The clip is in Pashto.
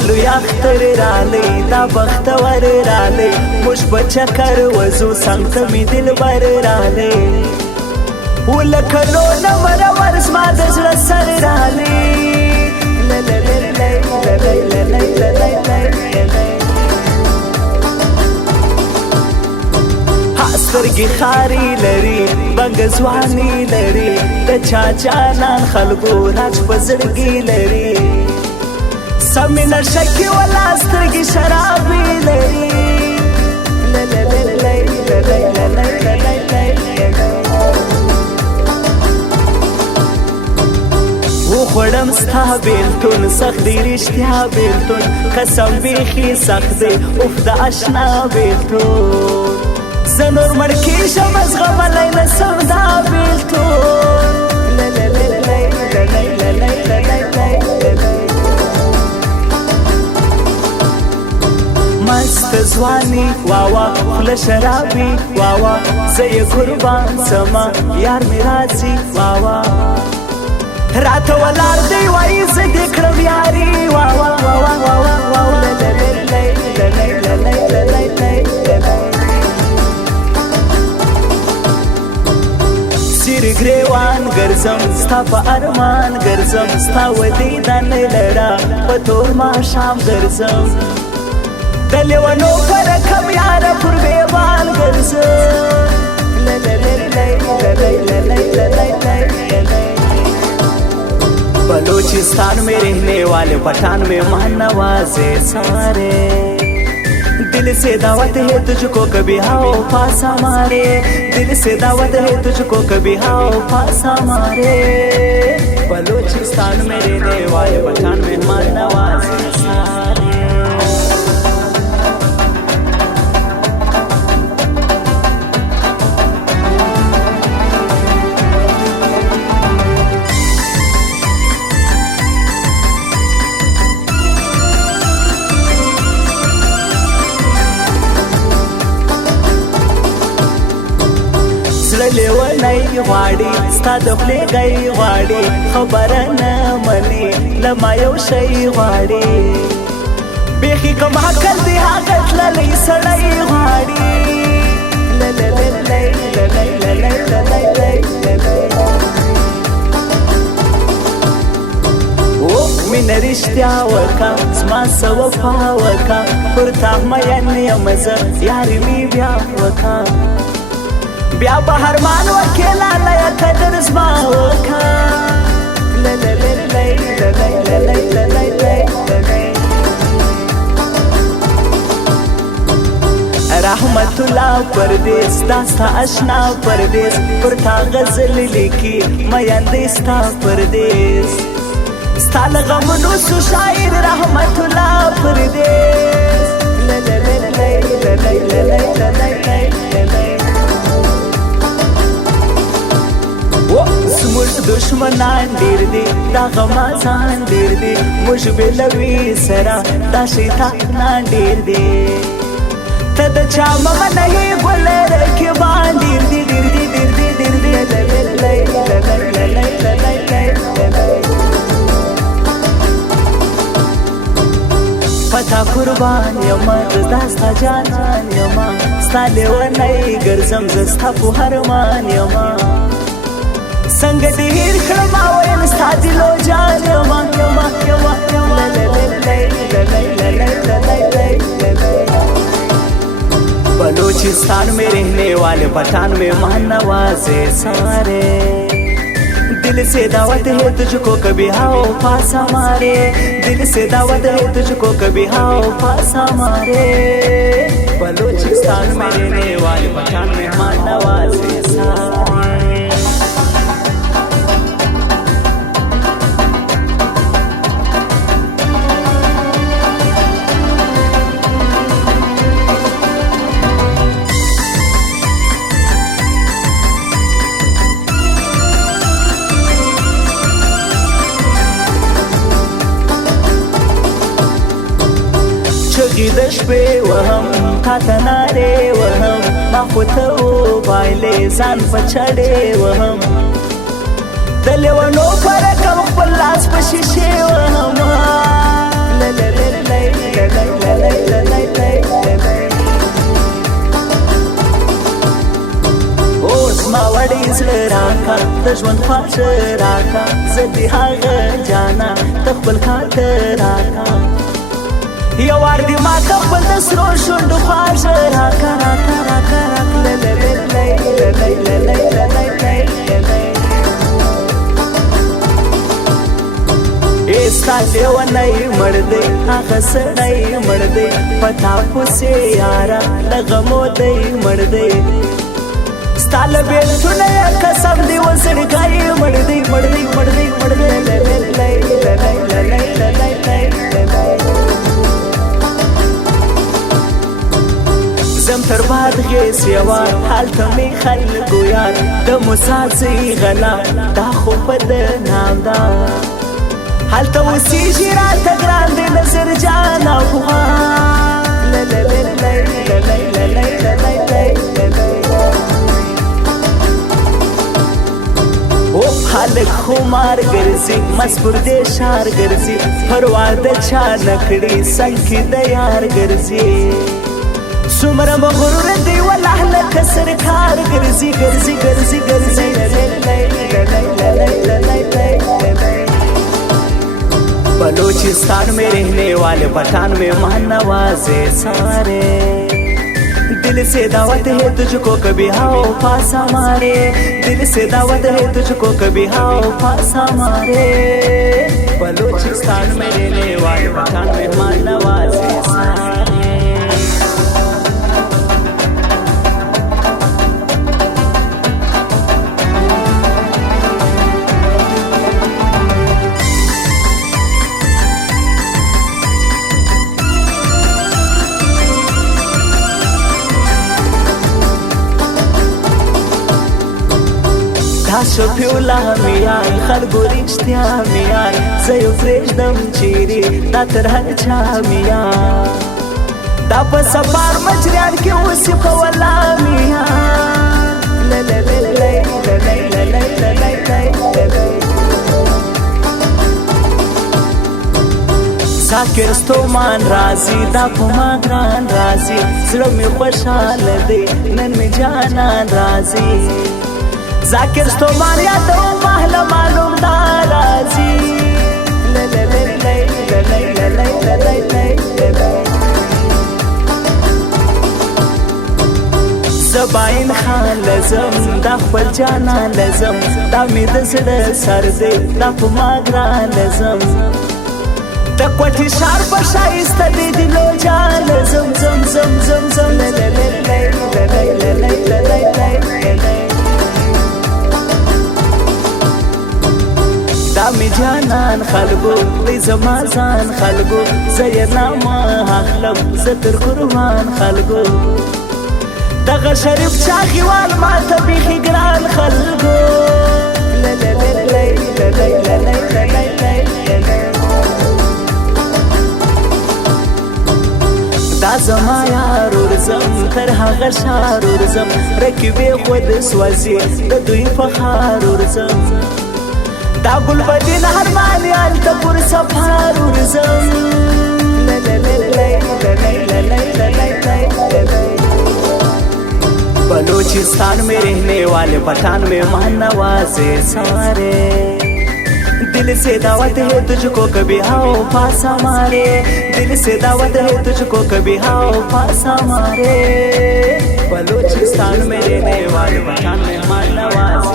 بیالو یاختر رالی دا بختور رالی مش بچکر وزو سنگت می دل بر رالی ولکلو نمر ورزما دزل سر رالی سترګې خاري لري بنګ ځواني لري د چا جانان خلکو راج په زړګي لري سمې نشه کې ولا سترګې شرابي لري وخوړم ستا بېلتون سخت دی رښتیا بېلتون قسم بیخي سخت دی اوف د اشنا بېلتون زه نور مړ کېږم زغملی نسم دا بېلتون مست ځواني واوا خوله شرابي واوا زه یې قربان سما یار مې راځي واوا راته ولاړ دی وایي زه دې کړم یاري واوا ګریوان ګرځم ستا په ارمان ګرځم ستا و دیدن لرا په تور ماښام ګرځم د لیونو په رقم یاره پر بیوان ګرځم بلوچستان में रहने वाले पठान में मान नवाजे सारे दिल से दावत है तुझको कभी आओ पास हमारे दिल से दावत है तुझको कभी आओ पास हमारे बलूचिस्तान में रहने वाले पठान मेहमान नवाज़ सारे لیونی غواړي ستا د خولې ګی غواړي خبره نه مني له ما یو شی غواړي بیخي کوم عقل دی هغه تللی سړی غواړي مینه رښتیا وکړه زما څه وفا وکړه پر تا مین یم زه یاري مې بیا وکړه بیا به هرمان وکیلا لیا قدر زما وکا رحمت الله پردیس داستا اشنا پردیس پر تا غزل لیکي میندې ستا پردیس ستا له غمونو سو شاعر رحمت الله پردیس زموږ دشمنان ډېر دي دا غمازان ډېر دي موږ بېلوي سره دا شیطانان ډېر دي ته د چا مه منې ګله رقیبان ډېر دي ډېر دي ډېر دي ډېر دي پتا قربان یما زه ستا جانان یما ستا لیونی ګرځم زه ستا په هرمان یما څنګه دې هېر کړم ویل ستا دلو جان یما بلوچستان में रहने वाले पठान में मान नवाजे सारे दिल से दावत है तुझको कभी आओ पास हमारे दिल से दावत है तुझको कभी आओ पास हमारे बलूचिस्तान में रहने वाले पठान में मान नवाजे सारे چغې د شپې وهم تا ته نارې وهم ما خو ته وبایلې ځان په چړې وهم د لیونو په رقم خپل لاس په شیشې وهم اوس ما وړي زړه راکا د ژوند خواږه راکا زه دې هغه جانا ته خپل خاطر راکا یو وار دې ما ته خپل د سرو شونډو خواږه راکا راکا راکا ستا لیونی مړ دی هغه سړی مړ دی په تا پسې یاره له غمو دی مړ دی ستا له بېلتونه یې قسم دی و زړګی مړ دی مړ دی مړ دی مړ دی زم تر باد غیس یوار هلته مې خلکو یار د موسازۍ غلا دا خو په ده نام ده هلته اوسېږي راته ګران دی نظر جان افغان هلک خمار ګرځي مزبور دې شار ګرځي پروا د چا نه کړي څنګ کې د یار ګرځي څومره مغرور دی والله لکه سرکار ګرځي ګرځي ګرځي ګرځي बलूचिस्तान में रहने वाले पठान में मान नवाजे सारे दिल से दावत है तुझको कभी आओ पास हमारे दिल से दावत है तुझको कभी आओ पास हमारे बलूचिस्तान में रहने वाले पठान में मान नवाजे सारे تاسو پیولا میان خلکو رښتیا میان زه یو پرېږدم چیرې دا تر هر چا میان دا په سفر مجریان کې اوسې په ولا میان ذاکر ستومان راځي دا په ما ګران راځي زړه مې خوشحاله دی نن مې جانان راځي ذاکر ستومان یادو محله معلوم دا راځي زباین خان لزم دا خپل جانان لزم دا مې د زړه سر دی دا په ما ګران لزم د کوټې ښار په ښایسته دی دلو جان لزم زم زم زم زم دا می جانان خلکو دی زما ځان خلکو زه یې نامه اخلم زه تر قربان خلکو دغه شریف چاغیوال ما ته بیخي ګران خلکو دا زما یار ورځم تر هغه ښار ورځم رکیبې خود سوځي د دوی په ښار ورځم دا ګلبدین هرمانی هلته پر سفر ورځم बलूचिस्तान में रहने वाले पठान में मान नवाजे सारे दिल से दावत है तुझको कभी आओ पास हमारे दिल से दावत है तुझको कभी आओ पास हमारे बलूचिस्तान में रहने वाले पठान में मान नवाजे